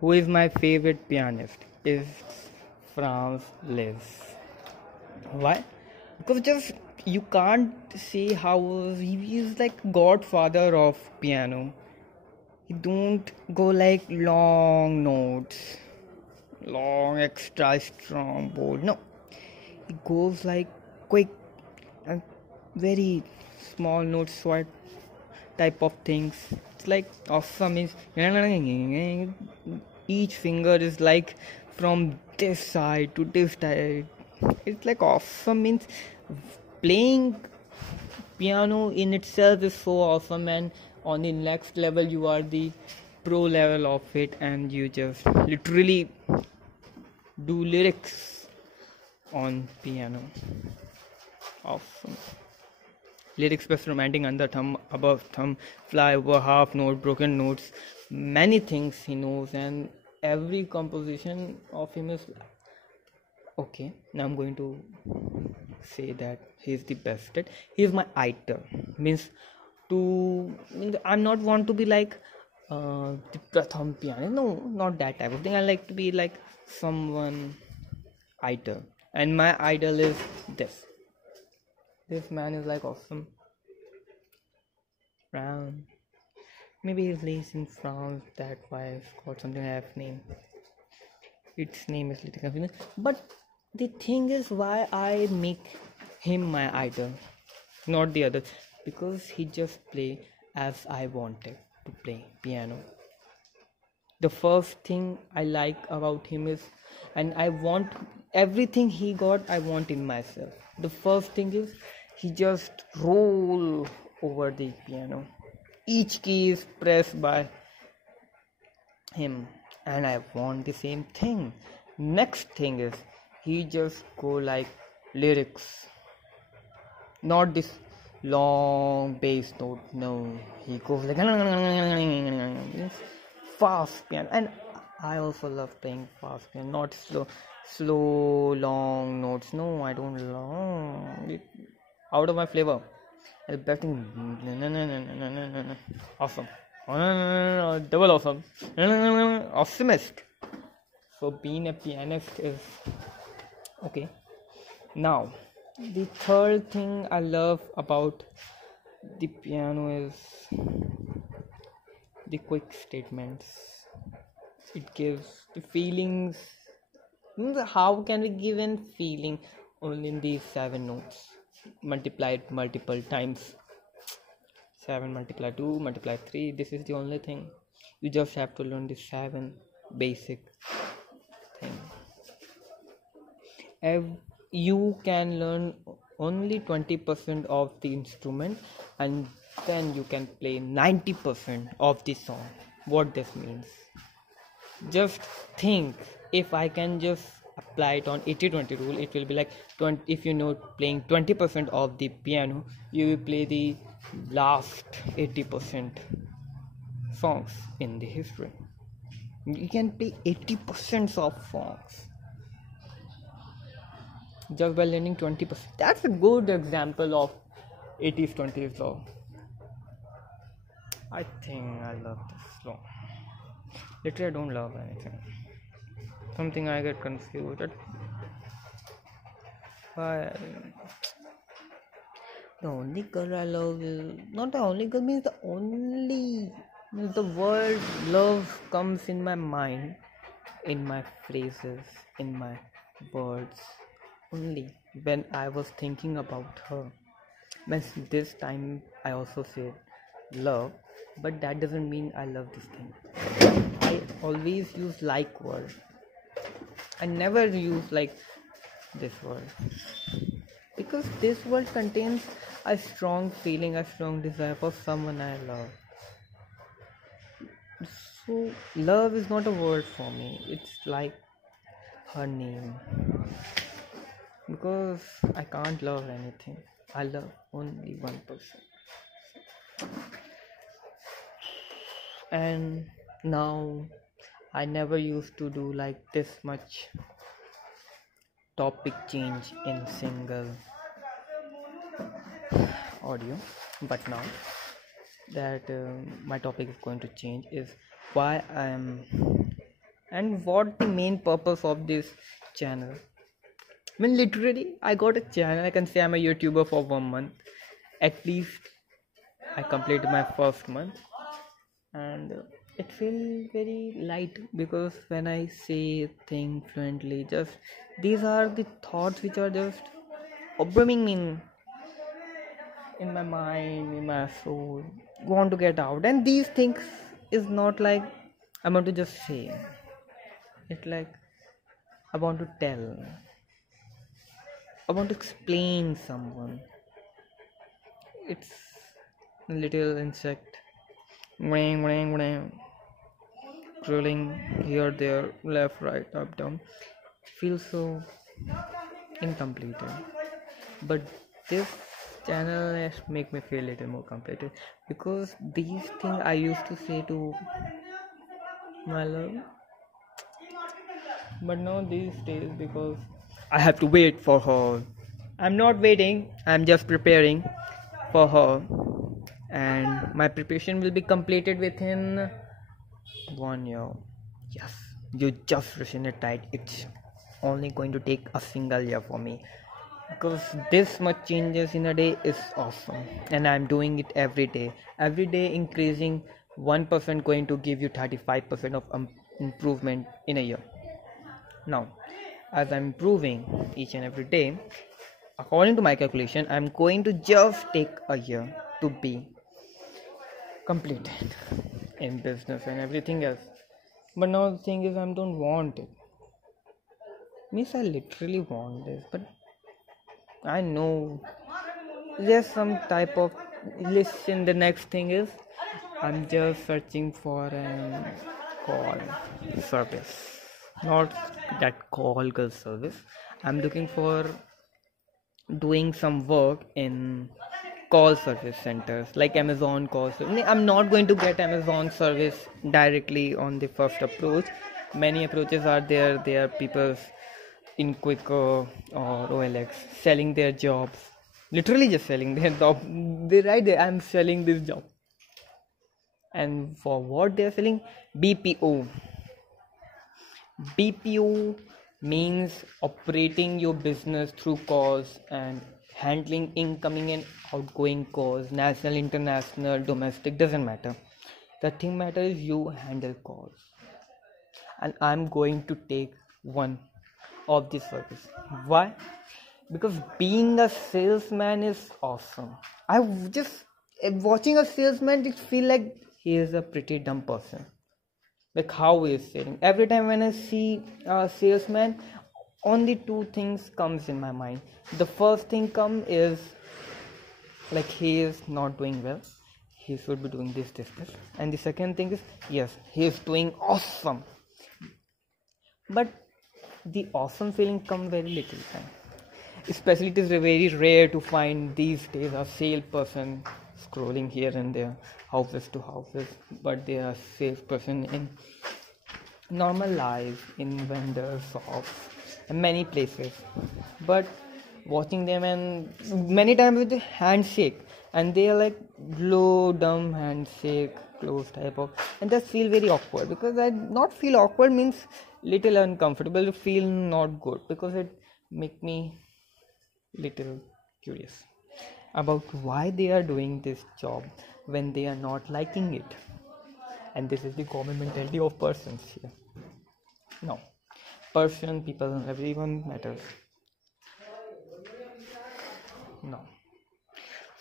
who is my favorite pianist is Franz Liszt. Why? Because just you can't say how he is like godfather of piano. He don't go like long notes, long extra strong board. No, he goes like quick and very small notes, sort type of things. It's like awesome is each finger is like from this side to this side. It's like awesome means playing piano in itself is so awesome, and on the next level you are the pro level of it, and you just literally do lyrics on piano. Awesome. Lyrics plus romantic under thumb, above thumb, fly over half note, broken notes, many things he knows, and every composition of him is okay. Now I'm going to say that he is the best. He is my idol. I'm not want to be like the Pratham pianist. No, not that type of thing. I like to be like someone idol, and my idol is this. This man is like awesome. Brown. Maybe he's lives in France. That why it's called something I have name. Its name is little confusing. But the thing is, why I make him my idol, not the other, because he just play as I wanted to play piano. The first thing I like about him is, and I want everything he got, I want in myself. The first thing is, he just roll over the piano. Each key is pressed by him, and I want the same thing. Next thing is, he just go like lyrics, not this long bass note. No, he goes like fast piano, and I also love playing fast piano, not slow long notes. No, I don't love it. Out of my flavor. And the best thing, awesome, double awesome, awesomest. So being a pianist is okay. Now, the third thing I love about the piano is the quick statements. It gives the feelings. How can we give a feeling only in these 7 notes multiplied multiple times? 7 multiply 2 multiply 3. This is the only thing. You just have to learn the 7 basic thing. You can learn only 20% of the instrument, and then you can play 90% of the song. What this means, just think, if I can just apply it on 80-20 rule, it will be like 20. If you know playing 20% of the piano, you will play the last 80% songs in the history. You can play 80% of songs just by learning 20%. That's a good example of 80s 20s law. I think I love this law. Literally, I don't love anything. Something I get confused. But the only girl I love is not the only girl, means the only means the word love comes in my mind, in my phrases, in my words, only when I was thinking about her. Means this time I also said love, but that doesn't mean I love this thing. I always use like word. I never use like this word, because this word contains a strong feeling, a strong desire for someone I love. So love is not a word for me. It's like her name, because I can't love anything. I love only one person. And now I never used to do like this much topic change in single audio, but now that my topic is going to change is why I am and what the main purpose of this channel. I mean, literally, I got a channel. I can say I'm a YouTuber for 1 month. At least I completed my first month, and it feels very light because when I say things fluently, just these are the thoughts which are just opening me in my mind, in my soul, want to get out. And these things is not like I want to just say. It's like I want to tell. I want to explain someone. It's a little insect. Wang, wang, wang. Scrolling here, there, left, right, up, down. Feels so incomplete. But this channel has make me feel a little more completed because these things I used to say to my love, but now these days because I have to wait for her. I'm not waiting, I'm just preparing for her, and my preparation will be completed within 1 year. Yes, you just listen it right. It's only going to take a single year for me because this much changes in a day is awesome, and I'm doing it every day increasing 1% going to give you 35% of improvement in a year. Now, as I'm improving each and every day, according to my calculation, I'm going to just take a year to be completed in business and everything else. But now the thing is, I don't want it. Means I literally want this, but I know there's some type of listen. The next thing is, I'm just searching for an call service, not that call girl service. I'm looking for doing some work in call service centers like Amazon call service. I'm not going to get Amazon service directly on the first approach. Many approaches are there. There are people in Quicker or OLX selling their jobs, literally just selling their job. They write there, I'm selling this job, and for what they're selling, BPO. BPO means operating your business through calls and handling incoming and outgoing calls, national, international, domestic, doesn't matter. The thing matter is you handle calls, and I'm going to take one of this service. Why? Because being a salesman is awesome. I just watching a salesman, it feel like he is a pretty dumb person. Like how he is selling. Every time when I see a salesman, only two things comes in my mind. The first thing come is like he is not doing well. He should be doing this. And the second thing is yes, he is doing awesome. But the awesome feeling comes very little time. Especially it is very rare to find these days a salesperson scrolling here and there, houses to houses, but they are salesperson in normal life, in vendor shops, and many places. But watching them and many times with the handshake, and they are like low, dumb handshake, close type of, and that feel very awkward because I not feel awkward means little uncomfortable, feel not good because it make me little curious about why they are doing this job when they are not liking it. And this is the common mentality of persons here. No, person, people, everyone matters. No.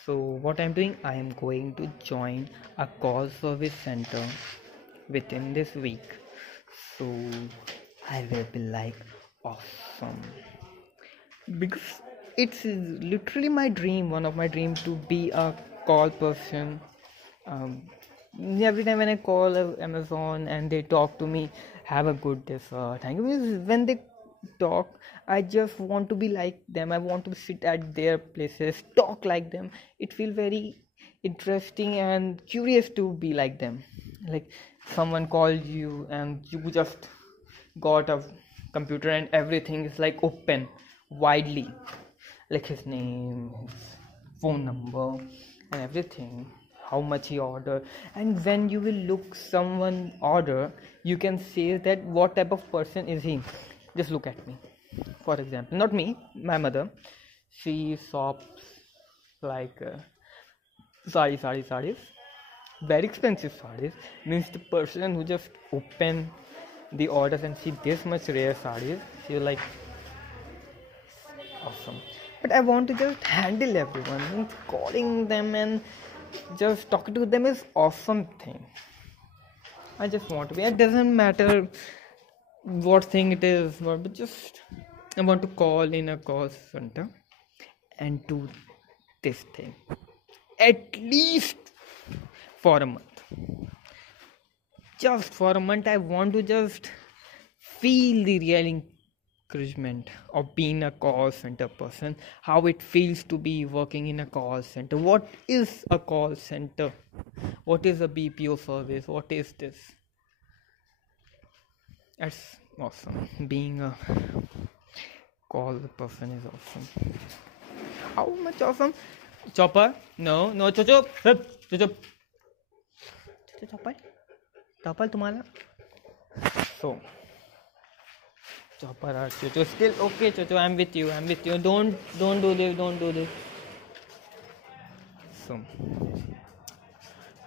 So what I'm doing, I am going to join a call service center within this week. So I will be like awesome because it's literally my dream, one of my dreams, to be a call person. Every time when I call Amazon and they talk to me, have a good day sir, thank you, when they talk, I just want to be like them. I want to sit at their places, talk like them. It feels very interesting and curious to be like them. Like someone called you and you just got a computer and everything is like open widely, like his name, his phone number, and everything. how much he order. And when you will look someone order, you can say that what type of person is he. Just look at me, for example, not me, my mother. She shops like sarees, very expensive sarees. Means the person who just open the orders and see this much rare sarees, she like awesome. But I want to just handle everyone. Means calling them and just talking to them is awesome thing. I just want to be. It doesn't matter what thing it is, but just I want to call in a call center and do this thing at least for a month. Just for a month, I want to just feel the real encouragement of being a call center person, how it feels to be working in a call center. What is a call center? What is a BPO service? What is this? That's awesome. Being a call person is awesome. How much awesome? Chopper? No, chop. Chopper तुम्हारा. So Chopper or Chocho, still okay. Chocho, I'm with you. Don't do this. So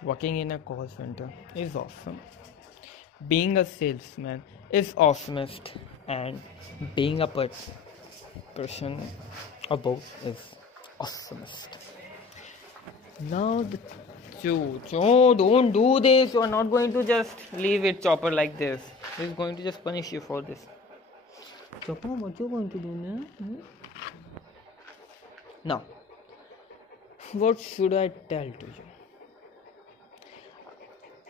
working in a call center is awesome. Being a salesman is awesomest, and being a person above is awesomest. Now the Chocho, don't do this. You are not going to just leave it Chopper like this. He's going to just punish you for this. Chopper, what you going to do now? Now, what should I tell to you?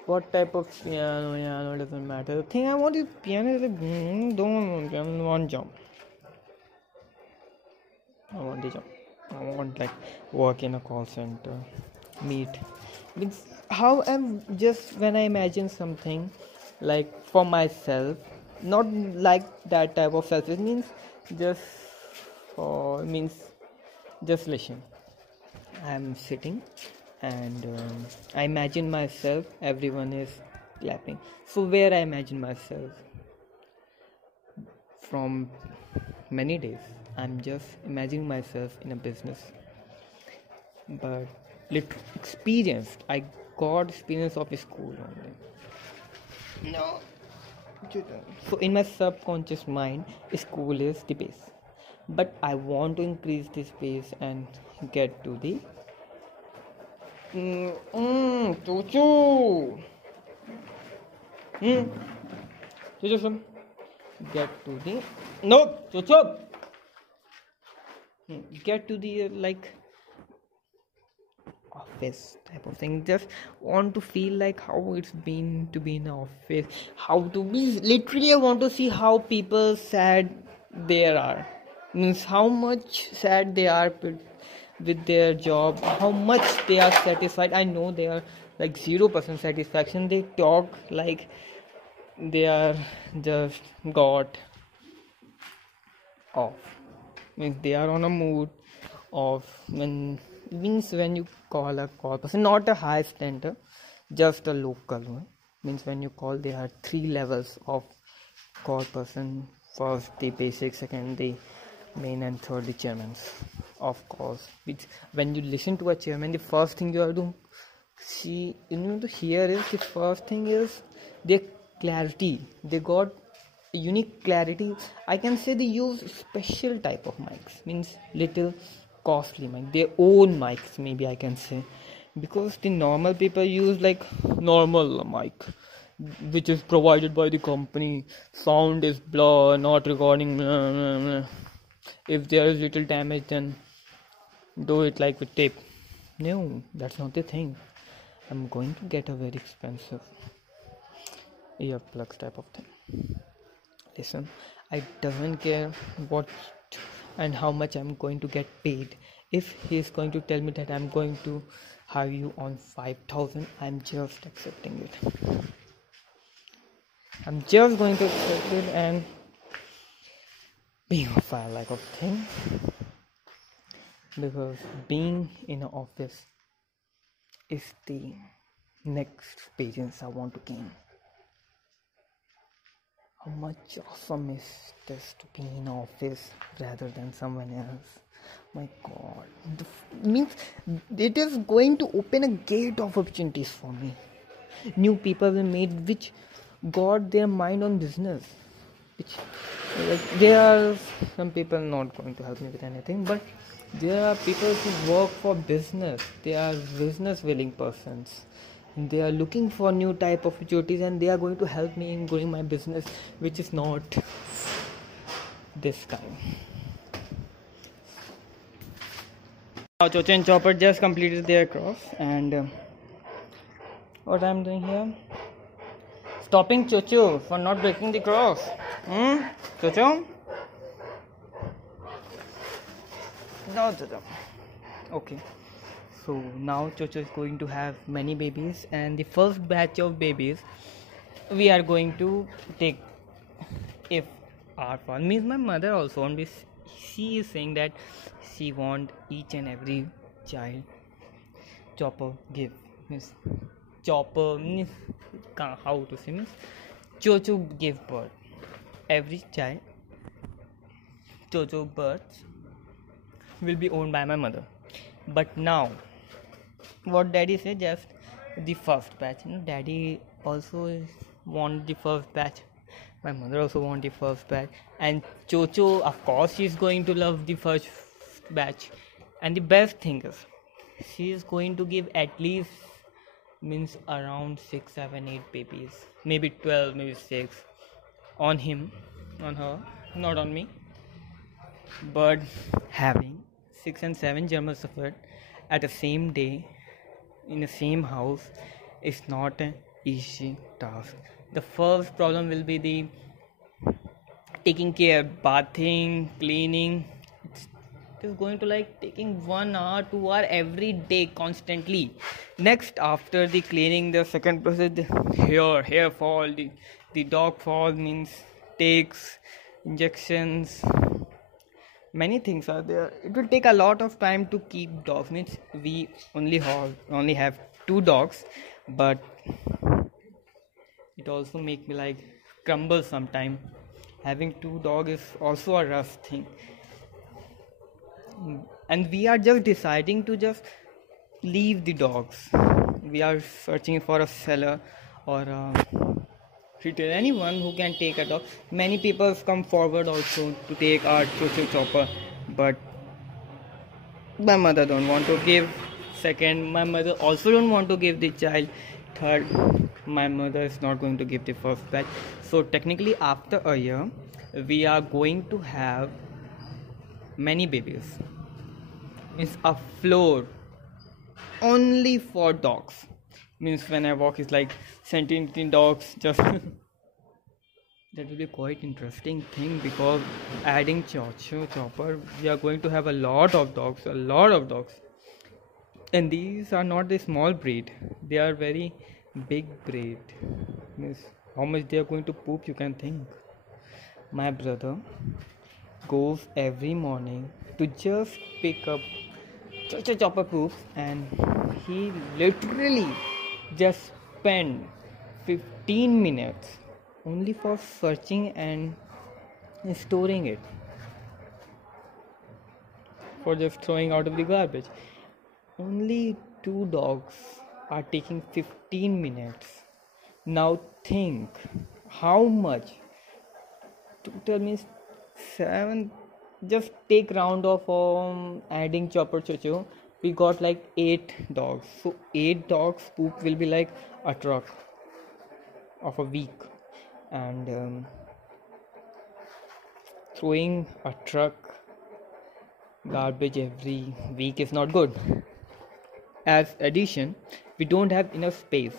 What type of piano doesn't matter. The thing I want is piano is like, don't want job. I want the job. I want like work in a call center, meet. Means how I'm just when I imagine something like for myself, not like that type of self. It means just just listen. I'm sitting and I imagine myself. Everyone is clapping. So where I imagine myself from many days. I'm just imagining myself in a business, but experienced. I got experience of school only. No. So in my subconscious mind, school is the base, but I want to increase this base and get to the Chocho. Chocho, get to the no Chocho. Get to the like office type of thing. Just want to feel like how it's been to be in an office, how to be literally. I want to see how people sad there are, means how much sad they are with their job, how much they are satisfied. I know they are like 0% satisfaction. They talk like they are just got off, means they are on a mood of means when you call a call person, not a high standard, just a local one. Means when you call, there are 3 levels of call person. First the basic, second the main, and third the chairmans of calls. Which when you listen to a chairman, the first thing you have to see, to hear is, the first thing is their clarity. They got unique clarity. I can say they use special type of mics, means little costly mic, their own mics, maybe I can say, because the normal people use like normal mic which is provided by the company. Sound is blur, not recording, if there is little damage, then do it like with tape. No, that's not the thing. I'm going to get a very expensive earplugs type of thing. Listen, I doesn't care what and how much I'm going to get paid. If he's going to tell me that I'm going to hire you on 5,000, I'm just accepting it. I'm just going to accept it and being a fire like a thing, because being in an office is the next experience I want to gain. How much awesome is this to be in office rather than someone else? My God, means it is going to open a gate of opportunities for me. New people will meet which got their mind on business. Which, like, there are some people not going to help me with anything, but there are people who work for business. They are business willing persons. They are looking for new type of opportunities, and they are going to help me in growing my business, which is not this time. Now Chocho and Chopper just completed their cross, and what I'm doing here, stopping Chocho for not breaking the cross. Chocho? No, Chocho. Okay. So now Chocho is going to have many babies, and the first batch of babies we are going to take. If our father means my mother also won't be, she is saying that she want each and every child Chopper give, means Chopper means how to say, means Chocho give birth. Every child Chocho birth will be owned by my mother. But now what daddy said, just the first batch. Daddy also want the first batch, my mother also want the first batch, and Chocho, of course, she is going to love the first batch. And the best thing is, she is going to give at least, means around 6, 7, 8 babies, maybe 12, maybe 6 on him, on her, not on me. But having 6 and 7 German Shepherd at the same day in the same house is not an easy task. The first problem will be the taking care, bathing, cleaning. It is going to like taking 1 hour, 2 hour every day constantly. Next, after the cleaning, the second process, the hair fall, the dog fall, means takes injections. Many things are there. It will take a lot of time to keep dogs. Means we only have 2 dogs, but it also make me like crumble sometime. Having 2 dogs is also a rough thing, and we are just deciding to just leave the dogs. We are searching for a seller or a retail, anyone who can take a dog. Many people come forward also to take our Chocho Chopper, but my mother don't want to give. Second, my mother also don't want to give the child. Third, my mother is not going to give the first batch. So technically after a year we are going to have many babies. It's a floor only for dogs. Means when I walk, it's like 17 dogs just that will be quite interesting thing, because adding Chocho Chopper we are going to have a lot of dogs, and these are not the small breed, they are very big breed. Means how much they are going to poop, you can think. My brother goes every morning to just pick up Chocho Chopper poops, and he literally just spend 15 minutes only for searching and storing it, for just throwing out of the garbage. Only 2 dogs are taking 15 minutes. Now think how much. Total means 7. Just take round of adding Chopper Chocho, we got like 8 dogs. So 8 dogs poop will be like a truck of a week, and throwing a truck garbage every week is not good. As addition, we don't have enough space,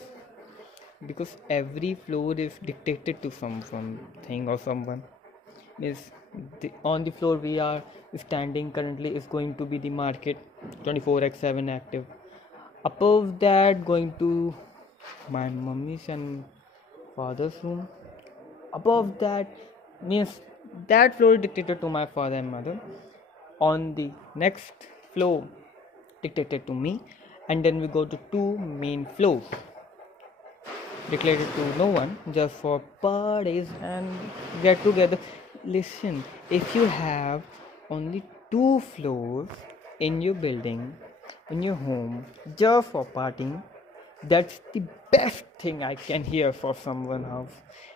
because every floor is dictated to something or someone. Is on the floor we are standing currently is going to be the market 24/7 active. Above that going to my mummy's and father's room. Above that means that floor is dictated to my father and mother. On the next floor dictated to me, and then we go to two main floors declared to no one, just for parties and get together. Listen, if you have only two floors in your building, in your home, just for partying, that's the best thing I can hear for someone else.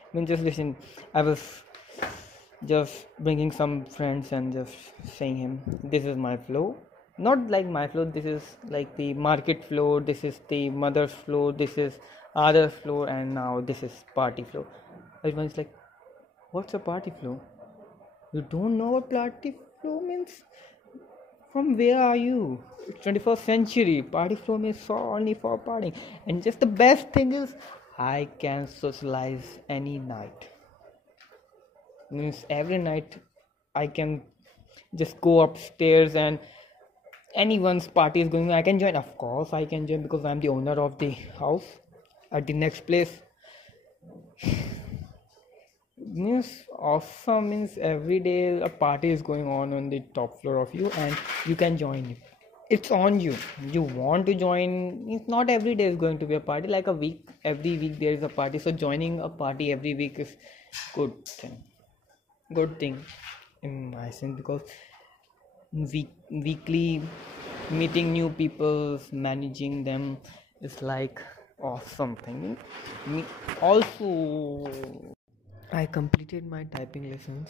I mean, just listen. I was just bringing some friends and just saying him, this is my floor. Not like my floor, this is like the market floor, this is the mother's floor, this is other floor, and now this is party floor. Everyone's like, what's a party floor? You don't know what party floor means? From where are you? It's 21st century. Party floor means only for partying. And just the best thing is, I can socialize any night. Means every night I can just go upstairs and anyone's party is going on, I can join. Of course I can join because I'm the owner of the house at the next place. Means awesome means every day a party is going on the top floor of you and you can join it. It's on you. You want to join. It's not every day is going to be a party. Like a week, every week there is a party. So joining a party every week is good thing in my sense, because weekly meeting new people, managing them is like awesome thing. Also, I completed my typing lessons